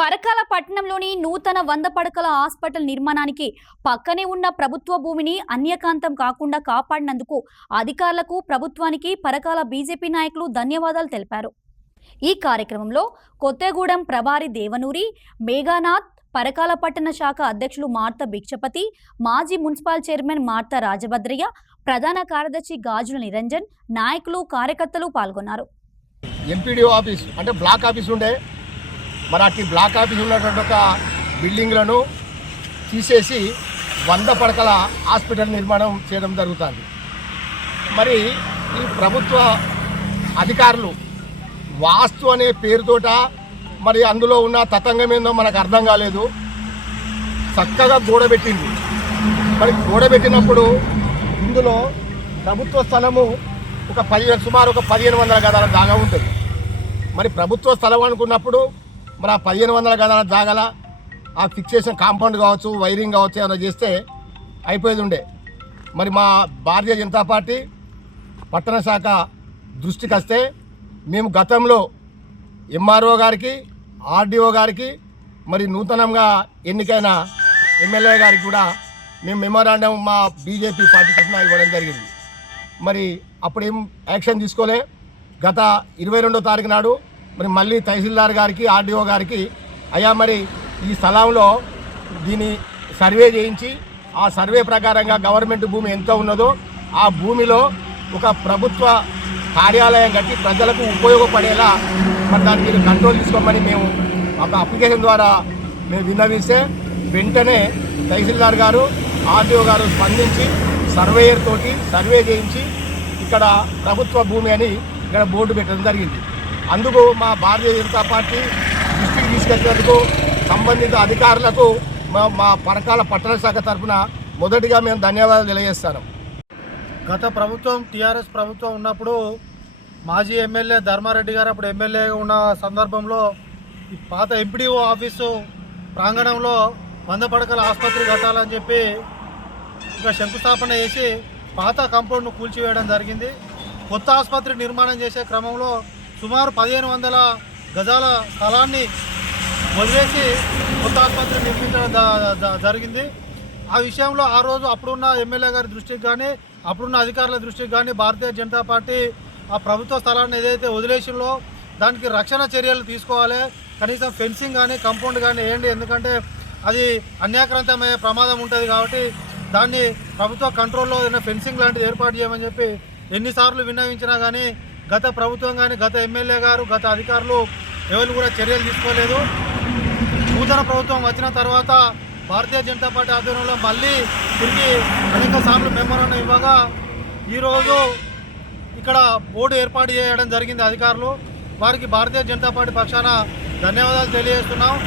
పరకాల పట్టణంలోని నూతన 100 పడకల హాస్పిటల్ నిర్మాణానికి పక్కనే ఉన్న ప్రభుత్వ భూమిని అన్యకాంతం కాకుండా కాపాడినందుకు అధికారులకు ప్రభుత్వానికి పరకాల బీజేపీ నాయకులు ధన్యవాదాలు తెలిపారు. ఈ కార్యక్రమంలో కొత్తగూడెం ప్రభారి దేవనూరి, మేఘనాథ్, పరకాల పట్టణ శాఖ అధ్యక్షులు మార్త భిక్షపతి, మాజీ మున్సిపల్ చైర్మన్ మార్త రాజభద్రయ్య, ప్రధాన కార్యదర్శి గాజుల నిరంజన్, నాయకులు, కార్యకర్తలు పాల్గొన్నారు. ఎంపీడీఓ ఆఫీస్ అంటే బ్లాక్ ఆఫీస్ ఉండే, మరి అట్టి బ్లాక్ ఆఫీస్ ఉన్నటువంటి ఒక బిల్డింగ్లను తీసేసి 100 పడకల హాస్పిటల్ నిర్మాణం చేయడం జరుగుతుంది. మరి ఈ ప్రభుత్వ అధికారులు వాస్తు అనే పేరుతోట మరి అందులో ఉన్న తతంగం ఏందో మనకు అర్థం కాలేదు. చక్కగా గోడబెట్టింది. మరి గోడబెట్టినప్పుడు ఇందులో ప్రభుత్వ స్థలము సుమారు ఒక 1500 గదాల జాగా ఉంటుంది. మరి ప్రభుత్వ స్థలం అనుకున్నప్పుడు మరి ఆ 1500 గదాల జాగాల ఆ ఫిక్సేషన్ కాంపౌండ్ కావచ్చు, వైరింగ్ కావచ్చు, ఏమైనా చేస్తే అయిపోయేది ఉండే. మరి మా భారతీయ జనతా పార్టీ పట్టణ శాఖ దృష్టికి వస్తే మేము గతంలో ఎంఆర్ఓ గారికి, ఆర్డీఓ గారికి, మరి నూతనంగా ఎన్నికైన ఎమ్మెల్యే గారికి కూడా మేము మెమోరాండం మా బీజేపీ పార్టీ తరఫున ఇవ్వడం జరిగింది. మరి అప్పుడేం యాక్షన్ తీసుకోలే. గత 22వ తారీఖు నాడు మరి మళ్ళీ తహసీల్దార్ గారికి, ఆర్డీఓ గారికి అయ్యా మరి ఈ స్థలంలో దీన్ని సర్వే చేయించి ఆ సర్వే ప్రకారంగా గవర్నమెంట్ భూమి ఎంత ఉన్నదో ఆ భూమిలో ఒక ప్రభుత్వ కార్యాలయం కట్టి ప్రజలకు ఉపయోగపడేలా మరి దానికి మీరు కంట్రోల్ తీసుకోమని మేము ఒక అప్లికేషన్ ద్వారా మేము విన్నవిస్తే వెంటనే తహసీల్దార్ గారు, ఆర్డీఓ గారు స్పందించి సర్వేయర్ తోటి సర్వే చేయించి ఇక్కడ ప్రభుత్వ భూమి అని ఇక్కడ బోర్డు పెట్టడం జరిగింది. అందుకు మా భారతీయ జనతా పార్టీ దృష్టికి తీసుకెళ్లేందుకు సంబంధిత అధికారులకు మా పరకాల పట్టణ శాఖ తరఫున మొదటిగా మేము ధన్యవాదాలు తెలియజేస్తాను. గత ప్రభుత్వం టీఆర్ఎస్ ప్రభుత్వం ఉన్నప్పుడు మాజీ ఎమ్మెల్యే ధర్మారెడ్డి గారు అప్పుడు ఎమ్మెల్యేగా ఉన్న సందర్భంలో ఈ పాత ఎంపీడీఓ ఆఫీసు ప్రాంగణంలో 100 పడకల ఆసుపత్రి కట్టాలని చెప్పి ఇక శంకుస్థాపన చేసి పాత కాంపౌండ్ను కూల్చివేయడం జరిగింది. కొత్త ఆసుపత్రి నిర్మాణం చేసే క్రమంలో సుమారు 1500 గజాల స్థలాన్ని వదిలేసి కొత్త ఆసుపత్రి నిర్మించడం జరిగింది. ఆ విషయంలో ఆ రోజు అప్పుడున్న ఎమ్మెల్యే గారి దృష్టికి కానీ, అప్పుడున్న అధికారుల దృష్టికి కానీ భారతీయ జనతా పార్టీ ఆ ప్రభుత్వ స్థలాన్ని ఏదైతే వదిలేసిందో దానికి రక్షణ చర్యలు తీసుకోవాలి. కనీసం ఫెన్సింగ్ కానీ, కాంపౌండ్ కానీ వేయండి. ఎందుకంటే అది అన్యాక్రాంతమయ్యే ప్రమాదం ఉంటుంది కాబట్టి దాన్ని ప్రభుత్వ కంట్రోల్లో ఏదైనా ఫెన్సింగ్ లాంటిది ఏర్పాటు చేయమని చెప్పి ఎన్నిసార్లు విన్నవించినా కానీ గత ప్రభుత్వం కానీ, గత ఎమ్మెల్యే గారు, గత అధికారులు ఎవరు కూడా చర్యలు తీసుకోలేదు. నూతన ప్రభుత్వం వచ్చిన తర్వాత భారతీయ జనతా పార్టీ ఆధ్వర్యంలో మళ్ళీ తిరిగి అనేక సార్లు మెమోరాండం ఇవ్వగా ఈరోజు ఇక్కడ బోర్డు ఏర్పాటు చేయడం జరిగింది అధికారులు. వారికి భారతీయ జనతా పార్టీ పక్షాన ధన్యవాదాలు తెలియజేస్తున్నాం.